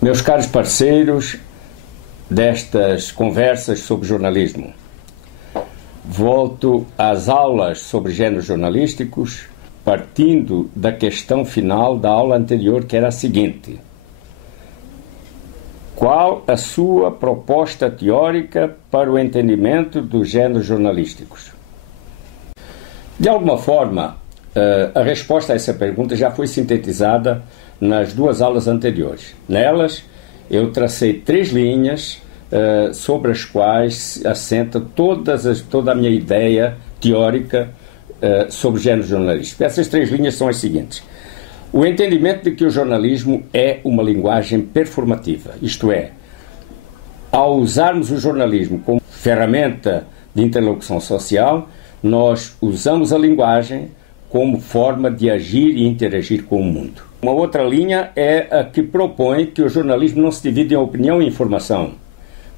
Meus caros parceiros destas conversas sobre jornalismo, volto às aulas sobre géneros jornalísticos partindo da questão final da aula anterior, que era a seguinte: qual a sua proposta teórica para o entendimento dos géneros jornalísticos? De alguma forma, a resposta a essa pergunta já foi sintetizada nas duas aulas anteriores. Nelas, eu tracei 3 linhas sobre as quais assenta toda a minha ideia teórica sobre géneros jornalísticos. Essas 3 linhas são as seguintes: o entendimento de que o jornalismo é uma linguagem performativa, isto é, ao usarmos o jornalismo como ferramenta de interlocução social, nós usamos a linguagem como forma de agir e interagir com o mundo. Uma outra linha é a que propõe que o jornalismo não se divide em opinião e informação.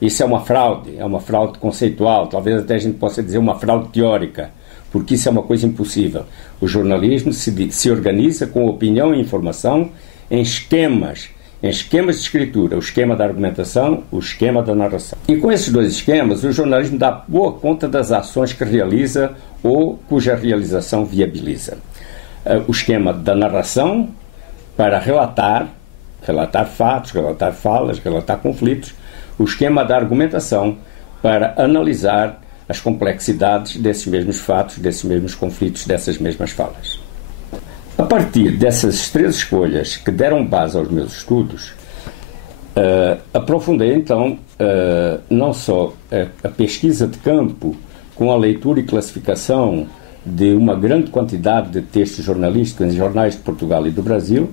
Isso é uma fraude conceitual, talvez até a gente possa dizer uma fraude teórica, porque isso é uma coisa impossível. O jornalismo se organiza com opinião e informação em esquemas de escritura, o esquema da argumentação, o esquema da narração. E com esses 2 esquemas, o jornalismo dá boa conta das ações que realiza ou cuja realização viabiliza. O esquema da narração, para relatar fatos, relatar falas, relatar conflitos. O esquema da argumentação, para analisar as complexidades desses mesmos fatos, desses mesmos conflitos, dessas mesmas falas. A partir dessas 3 escolhas que deram base aos meus estudos, aprofundei então não só a pesquisa de campo com a leitura e classificação de uma grande quantidade de textos jornalísticos em jornais de Portugal e do Brasil,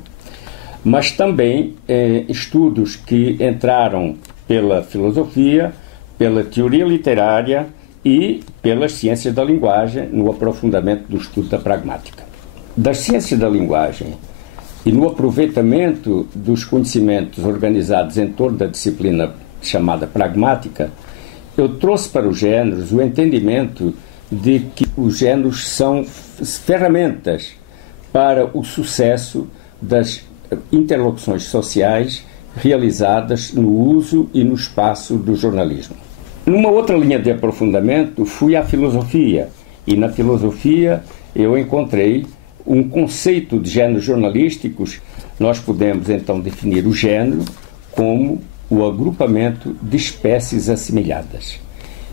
mas também estudos que entraram pela filosofia, pela teoria literária e pelas ciências da linguagem no aprofundamento do estudo da pragmática. Das ciências da linguagem e no aproveitamento dos conhecimentos organizados em torno da disciplina chamada pragmática, eu trouxe para os géneros o entendimento de que os géneros são ferramentas para o sucesso das interlocuções sociais realizadas no uso e no espaço do jornalismo. Numa outra linha de aprofundamento, fui à filosofia, e na filosofia eu encontrei um conceito de géneros jornalísticos. Nós podemos então definir o género como o agrupamento de espécies assemelhadas.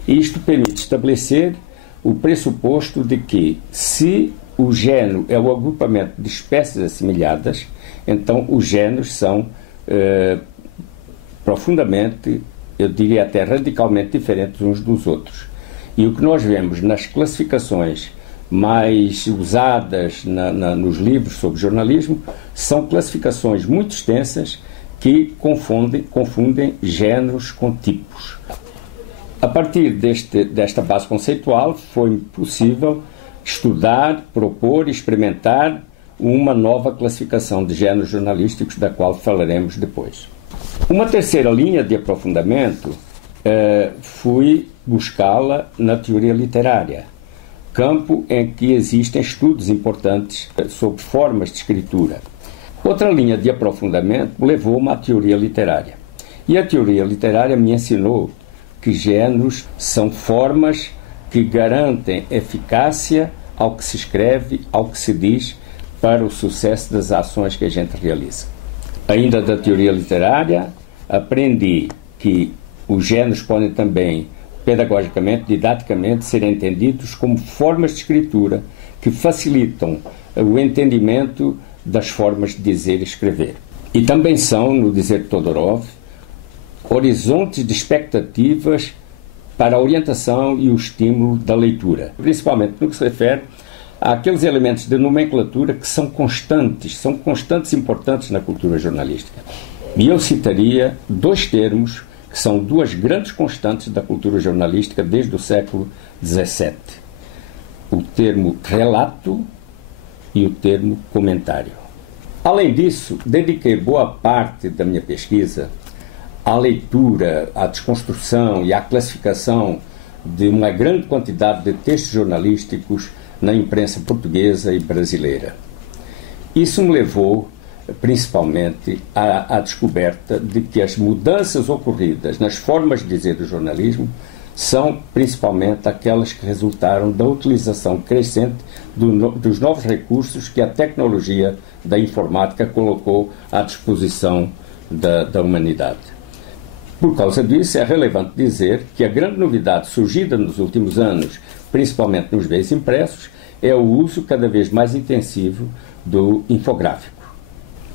Isto permite estabelecer o pressuposto de que, se o género é o agrupamento de espécies assemelhadas, então os géneros são profundamente, eu diria até radicalmente diferentes uns dos outros. E o que nós vemos nas classificações mais usadas nos livros sobre jornalismo são classificações muito extensas que confundem géneros com tipos. A partir desta base conceitual foi possível estudar, propor e experimentar uma nova classificação de géneros jornalísticos, da qual falaremos depois. Uma terceira linha de aprofundamento fui buscá-la na teoria literária, campo em que existem estudos importantes sobre formas de escritura. Outra linha de aprofundamento levou-me à teoria literária. E a teoria literária me ensinou que géneros são formas que garantem eficácia ao que se escreve, ao que se diz, para o sucesso das ações que a gente realiza. Ainda da teoria literária, aprendi que os géneros podem também, pedagogicamente, didaticamente, ser entendidos como formas de escritura que facilitam o entendimento das formas de dizer e escrever. E também são, no dizer de Todorov, horizontes de expectativas para a orientação e o estímulo da leitura, principalmente no que se refere àqueles elementos de nomenclatura que são constantes importantes na cultura jornalística. E eu citaria 2 termos que são 2 grandes constantes da cultura jornalística desde o século XVII. O termo relato e o termo comentário. Além disso, dediquei boa parte da minha pesquisa à leitura, à desconstrução e à classificação de uma grande quantidade de textos jornalísticos na imprensa portuguesa e brasileira. Isso me levou principalmente à descoberta de que as mudanças ocorridas nas formas de dizer do jornalismo são principalmente aquelas que resultaram da utilização crescente dos novos recursos que a tecnologia da informática colocou à disposição da humanidade. Por causa disso, é relevante dizer que a grande novidade surgida nos últimos anos, principalmente nos meios impressos, é o uso cada vez mais intensivo do infográfico.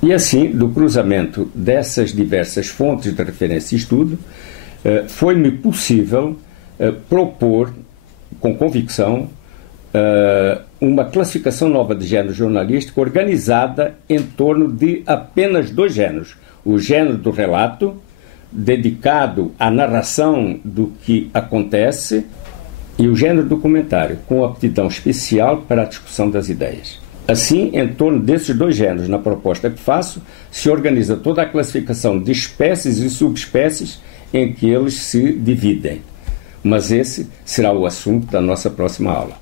E assim, do cruzamento dessas diversas fontes de referência e estudo, foi-me possível propor, com convicção, uma classificação nova de género jornalístico organizada em torno de apenas 2 géneros. O gênero do relato, dedicado à narração do que acontece, e o gênero do comentário, com aptidão especial para a discussão das ideias. Assim, em torno desses 2 géneros, na proposta que faço, se organiza toda a classificação de espécies e subespécies em que eles se dividem. Mas esse será o assunto da nossa próxima aula.